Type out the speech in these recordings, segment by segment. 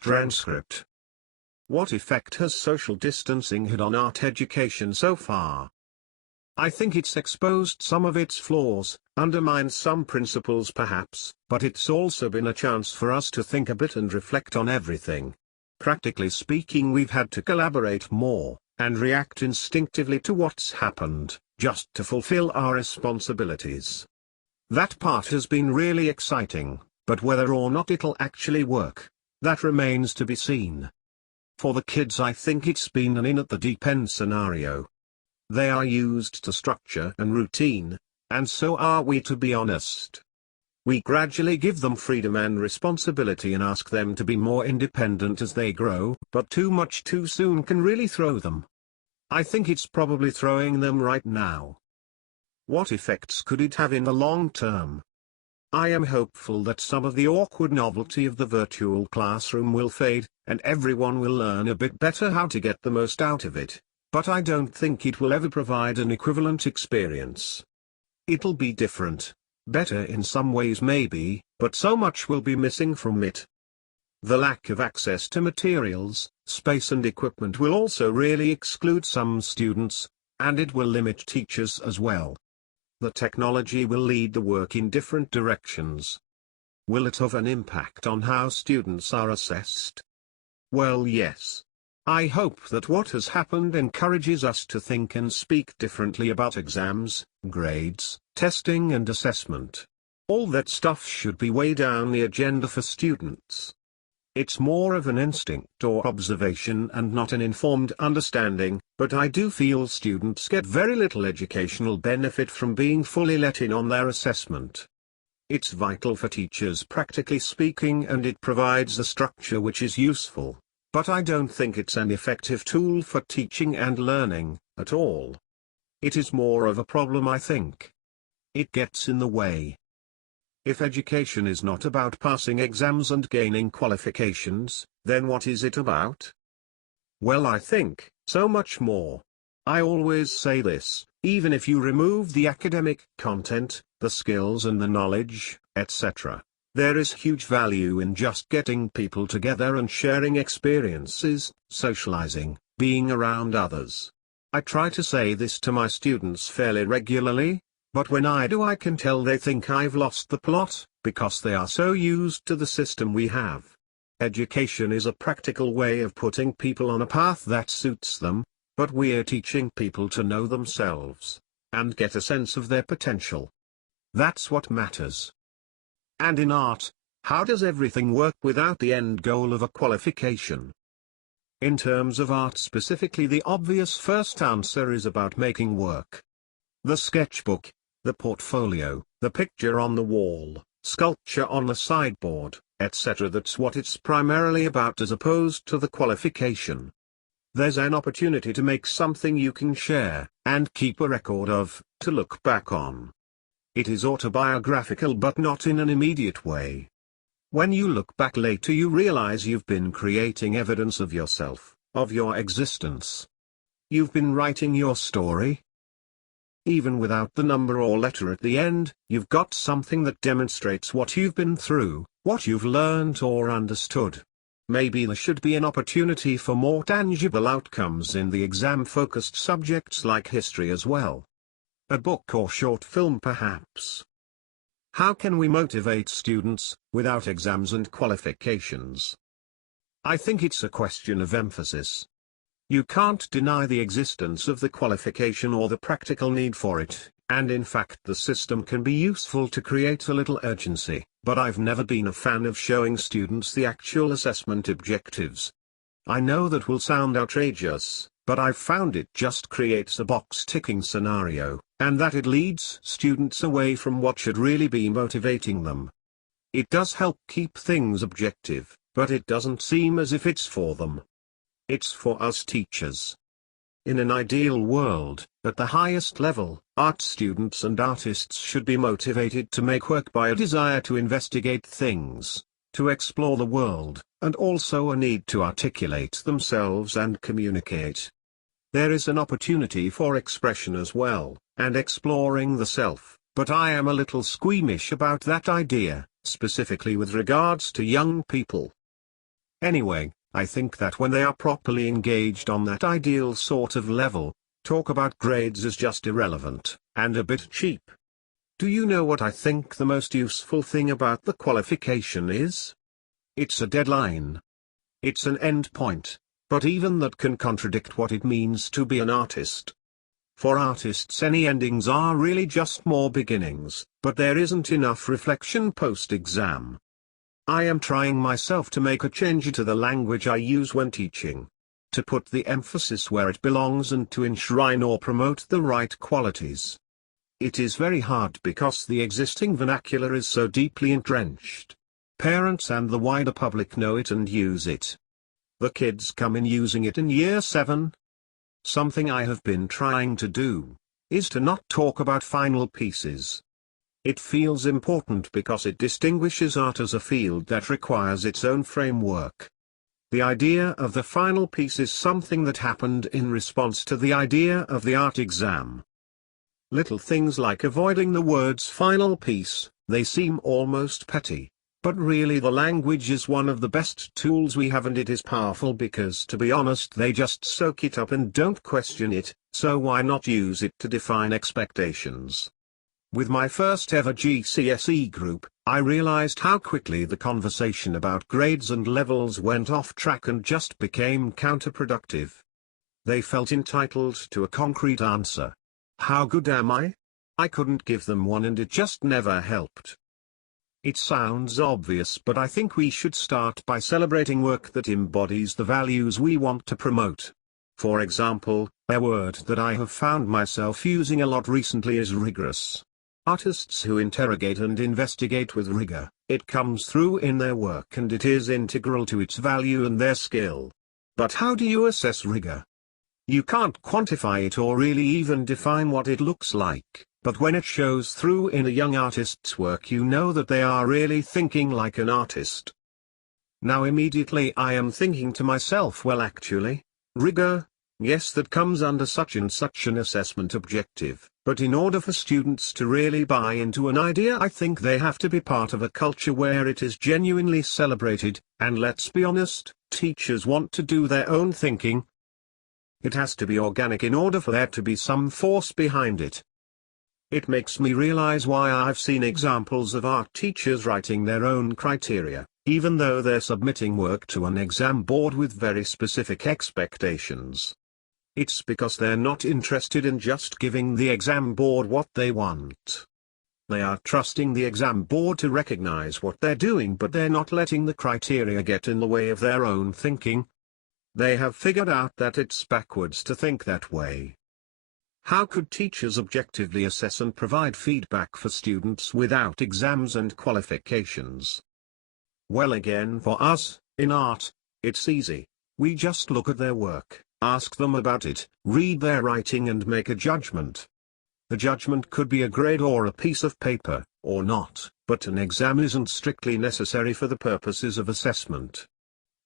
Transcript. What effect has social distancing had on art education so far? I think it's exposed some of its flaws, undermined some principles perhaps, but it's also been a chance for us to think a bit and reflect on everything. Practically speaking, we've had to collaborate more, and react instinctively to what's happened, just to fulfill our responsibilities. That part has been really exciting, but whether or not it'll actually work, that remains to be seen. For the kids, I think it's been an in-at-the-deep-end scenario. They are used to structure and routine, and so are we, to be honest. We gradually give them freedom and responsibility and ask them to be more independent as they grow, but too much too soon can really throw them. I think it's probably throwing them right now. What effects could it have in the long term? I am hopeful that some of the awkward novelty of the virtual classroom will fade, and everyone will learn a bit better how to get the most out of it, but I don't think it will ever provide an equivalent experience. It'll be different, better in some ways maybe, but so much will be missing from it. The lack of access to materials, space and equipment will also really exclude some students, and it will limit teachers as well. The technology will lead the work in different directions. Will it have an impact on how students are assessed? Well, yes. I hope that what has happened encourages us to think and speak differently about exams, grades, testing and assessment. All that stuff should be way down the agenda for students. It's more of an instinct or observation and not an informed understanding, but I do feel students get very little educational benefit from being fully let in on their assessment. It's vital for teachers, practically speaking, and it provides a structure which is useful, but I don't think it's an effective tool for teaching and learning, at all. It is more of a problem, I think. It gets in the way. If education is not about passing exams and gaining qualifications, then what is it about? Well, I think, so much more. I always say this, even if you remove the academic content, the skills and the knowledge, etc., there is huge value in just getting people together and sharing experiences, socializing, being around others. I try to say this to my students fairly regularly, but when I do, I can tell they think I've lost the plot, because they are so used to the system we have. Education is a practical way of putting people on a path that suits them, but we're teaching people to know themselves, and get a sense of their potential. That's what matters. And in art, how does everything work without the end goal of a qualification? In terms of art specifically, the obvious first answer is about making work. The sketchbook, the portfolio, the picture on the wall, sculpture on the sideboard, etc. That's what it's primarily about, as opposed to the qualification. There's an opportunity to make something you can share, and keep a record of, to look back on. It is autobiographical, but not in an immediate way. When you look back later, you realize you've been creating evidence of yourself, of your existence. You've been writing your story. Even without the number or letter at the end, you've got something that demonstrates what you've been through, what you've learned or understood. Maybe there should be an opportunity for more tangible outcomes in the exam-focused subjects like history as well. A book or short film perhaps. How can we motivate students, without exams and qualifications? I think it's a question of emphasis. You can't deny the existence of the qualification or the practical need for it, and in fact the system can be useful to create a little urgency, but I've never been a fan of showing students the actual assessment objectives. I know that will sound outrageous, but I've found it just creates a box-ticking scenario, and that it leads students away from what should really be motivating them. It does help keep things objective, but it doesn't seem as if it's for them. It's for us teachers. In an ideal world, at the highest level, art students and artists should be motivated to make work by a desire to investigate things, to explore the world, and also a need to articulate themselves and communicate. There is an opportunity for expression as well, and exploring the self, but I am a little squeamish about that idea, specifically with regards to young people. Anyway, I think that when they are properly engaged on that ideal sort of level, talk about grades is just irrelevant, and a bit cheap. Do you know what I think the most useful thing about the qualification is? It's a deadline. It's an end point, but even that can contradict what it means to be an artist. For artists, any endings are really just more beginnings, but there isn't enough reflection post-exam. I am trying myself to make a change to the language I use when teaching. To put the emphasis where it belongs and to enshrine or promote the right qualities. It is very hard because the existing vernacular is so deeply entrenched. Parents and the wider public know it and use it. The kids come in using it in year 7. Something I have been trying to do is to not talk about final pieces. It feels important because it distinguishes art as a field that requires its own framework. The idea of the final piece is something that happened in response to the idea of the art exam. Little things like avoiding the words final piece, they seem almost petty. But really the language is one of the best tools we have, and it is powerful because, to be honest, they just soak it up and don't question it, so why not use it to define expectations? With my first ever GCSE group, I realized how quickly the conversation about grades and levels went off track and just became counterproductive. They felt entitled to a concrete answer. How good am I? I couldn't give them one, and it just never helped. It sounds obvious, but I think we should start by celebrating work that embodies the values we want to promote. For example, a word that I have found myself using a lot recently is rigorous. Artists who interrogate and investigate with rigor, it comes through in their work and it is integral to its value and their skill. But how do you assess rigor? You can't quantify it or really even define what it looks like. But when it shows through in a young artist's work, you know that they are really thinking like an artist. Now immediately I am thinking to myself, well actually, rigor, yes, that comes under such and such an assessment objective, but in order for students to really buy into an idea, I think they have to be part of a culture where it is genuinely celebrated, and let's be honest, teachers want to do their own thinking. It has to be organic in order for there to be some force behind it. It makes me realize why I've seen examples of art teachers writing their own criteria, even though they're submitting work to an exam board with very specific expectations. It's because they're not interested in just giving the exam board what they want. They are trusting the exam board to recognize what they're doing, but they're not letting the criteria get in the way of their own thinking. They have figured out that it's backwards to think that way. How could teachers objectively assess and provide feedback for students without exams and qualifications? Well, again, for us, in art, it's easy. We just look at their work, ask them about it, read their writing and make a judgment. The judgment could be a grade or a piece of paper, or not, but an exam isn't strictly necessary for the purposes of assessment.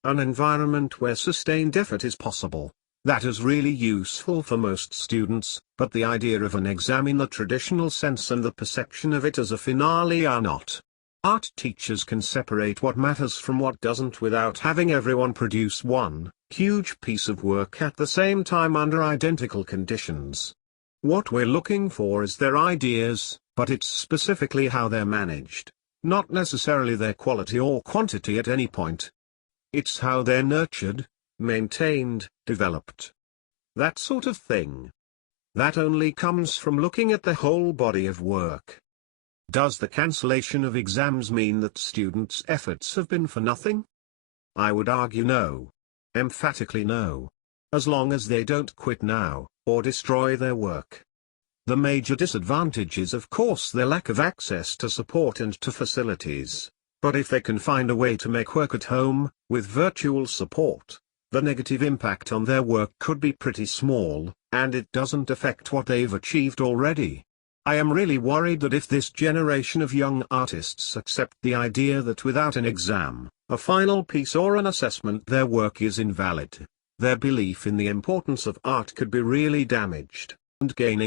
An environment where sustained effort is possible. That is really useful for most students, but the idea of an exam in the traditional sense and the perception of it as a finale are not. Art teachers can separate what matters from what doesn't without having everyone produce one huge piece of work at the same time under identical conditions. What we're looking for is their ideas, but it's specifically how they're managed, not necessarily their quality or quantity at any point. It's how they're nurtured, maintained, developed. That sort of thing. That only comes from looking at the whole body of work. Does the cancellation of exams mean that students' efforts have been for nothing? I would argue no. Emphatically no. As long as they don't quit now, or destroy their work. The major disadvantage is of course their lack of access to support and to facilities. But if they can find a way to make work at home, with virtual support, the negative impact on their work could be pretty small, and it doesn't affect what they've achieved already. I am really worried that if this generation of young artists accept the idea that without an exam, a final piece or an assessment their work is invalid, their belief in the importance of art could be really damaged, and gaining